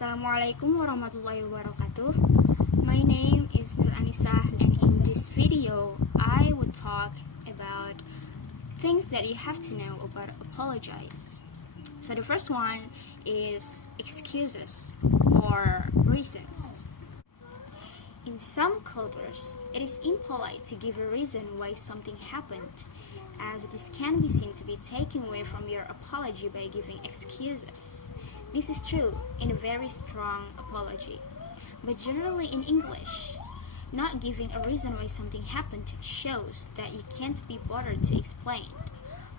Assalamualaikum warahmatullahi wabarakatuh. My name is Nur Anisah, and in this video I would talk about things that you have to know about apologize. So the first one is excuses or reasons. In some cultures, it is impolite to give a reason why something happened, as this can be seen to be taken away from your apology by giving excuses. This is true in a very strong apology, but generally in English, not giving a reason why something happened shows that you can't be bothered to explain,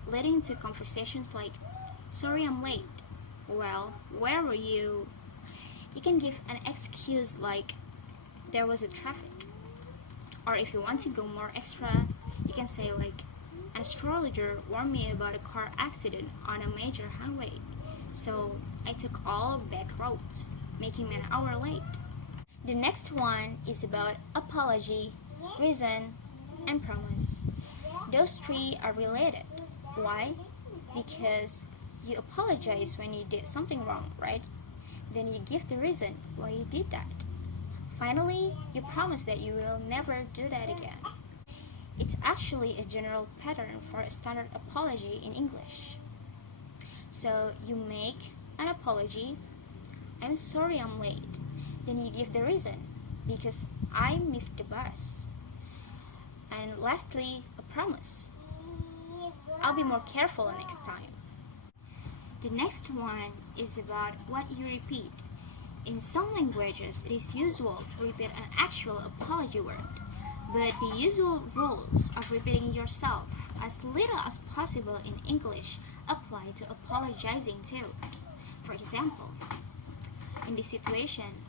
leading to conversations like, "Sorry I'm late. Well, where were you?" You can give an excuse like, "There was a traffic." Or if you want to go more extra, you can say like, "An astrologer warned me about a car accident on a major highway, so I took all back roads, making me an hour late." The next one is about apology, reason, and promise. Those three are related. Why? Because you apologize when you did something wrong, right? Then you give the reason why you did that. Finally, you promise that you will never do that again. It's actually a general pattern for a standard apology in English. So you make an apology, "I'm sorry I'm late." Then you give the reason, "Because I missed the bus." And lastly, a promise, "I'll be more careful next time." The next one is about what you repeat. In some languages, it is usual to repeat an actual apology word, but the usual rules of repeating yourself as little as possible in English apply to apologizing too. For example, in this situation,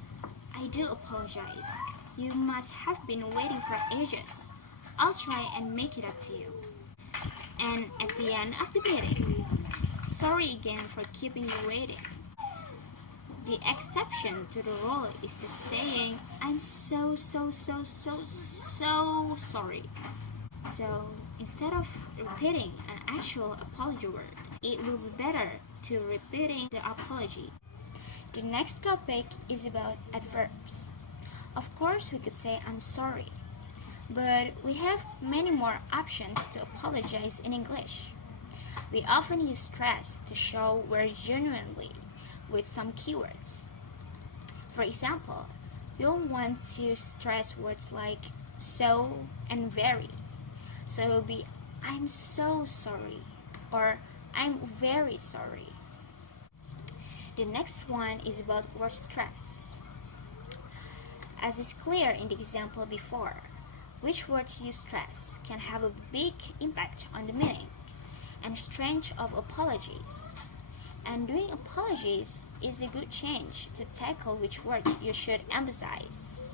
"I do apologize. You must have been waiting for ages. I'll try and make it up to you." And at the end of the meeting, "Sorry again for keeping you waiting." The exception to the rule is to saying, "I'm so sorry." So instead of repeating an actual apology word, it will be better to repeating the apology. The next topic is about adverbs. Of course, we could say "I'm sorry," but we have many more options to apologize in English. We often use stress to show we're genuinely with some keywords. For example, you'll want to stress words like "so" and "very." So it will be, "I'm so sorry," or "I'm very sorry." The next one is about word stress. As is clear in the example before, which words you stress can have a big impact on the meaning and strength of apologies. And doing apologies is a good change to tackle which words you should emphasize.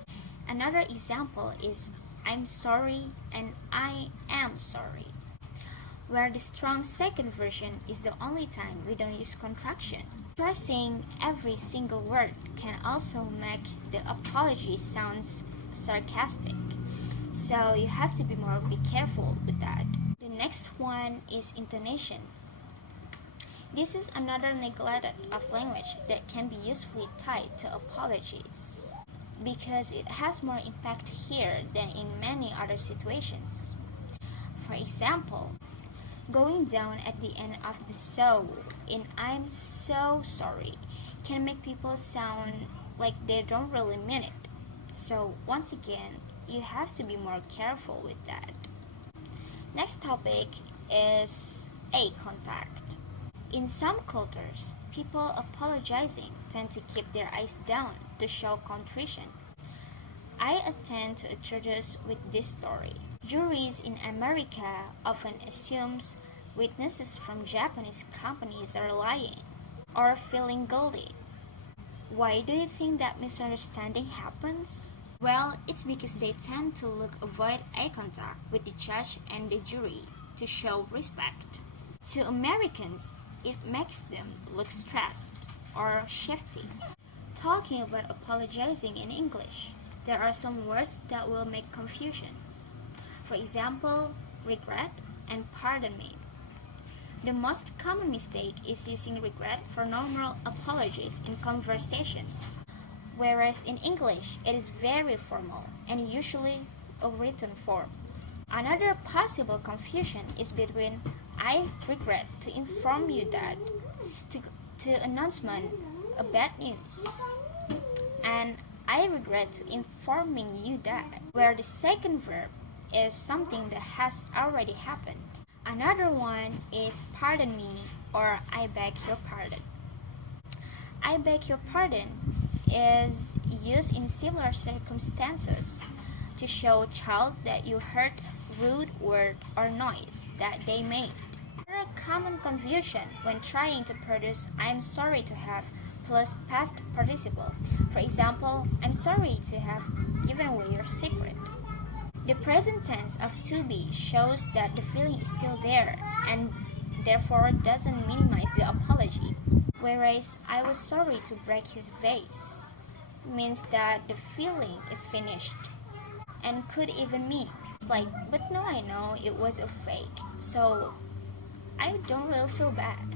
Another example is "I'm sorry" and "I am sorry," where the strong second version is the only time we don't use contraction. Stressing every single word can also make the apology sound sarcastic, so you have to be careful with that. The next one is intonation. This is another neglected of language that can be usefully tied to apologies, because it has more impact here than in many other situations. For example, going down at the end of the "so" in "I'm so sorry" can make people sound like they don't really mean it. So once again, you have to be more careful with that. Next topic is eye contact. In some cultures, people apologizing tend to keep their eyes down to show contrition. I attend to a churches with this story. Juries in America often assumes witnesses from Japanese companies are lying or feeling guilty. Why do you think that misunderstanding happens? Well, it's because they tend to avoid eye contact with the judge and the jury to show respect. To Americans, it makes them look stressed or shifty. Talking about apologizing in English, there are some words that will make confusion. For example, regret and pardon me. The most common mistake is using regret for normal apologies in conversations, whereas in English it is very formal and usually a written form. Another possible confusion is between "I regret to inform you that" to, to announcement a bad news, and "I regret to informing you that," where the second verb is something that has already happened. Another one is "pardon me" or "I beg your pardon." "I beg your pardon" is used in similar circumstances to show child that you heard rude word or noise that they made. Another common confusion when trying to produce "I'm sorry to have" plus past participle. For example, "I'm sorry to have given away your secret." The present tense of "to be" shows that the feeling is still there and therefore doesn't minimize the apology, whereas "I was sorry to break his vase" means that the feeling is finished and could even mean it's like, "but no, I know it was a fake, so I don't really feel bad."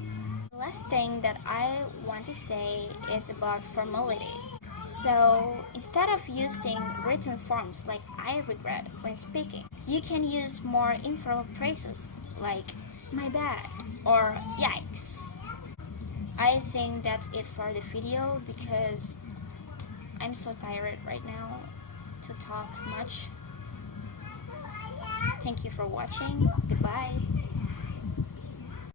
The last thing that I want to say is about formality. So instead of using written forms like "I regret" when speaking, you can use more informal phrases like "my bad" or "yikes." I think that's it for the video because I'm so tired right now to talk much. Thank you for watching. Goodbye.